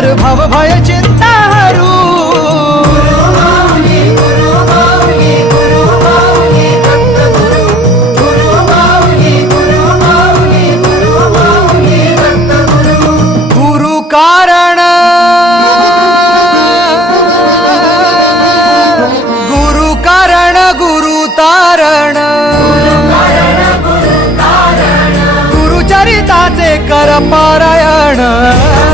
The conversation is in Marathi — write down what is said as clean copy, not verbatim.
सार भव भय चिंता हरू गुरु कारण गुरु तारण गुरुचरिताचे कर पारायण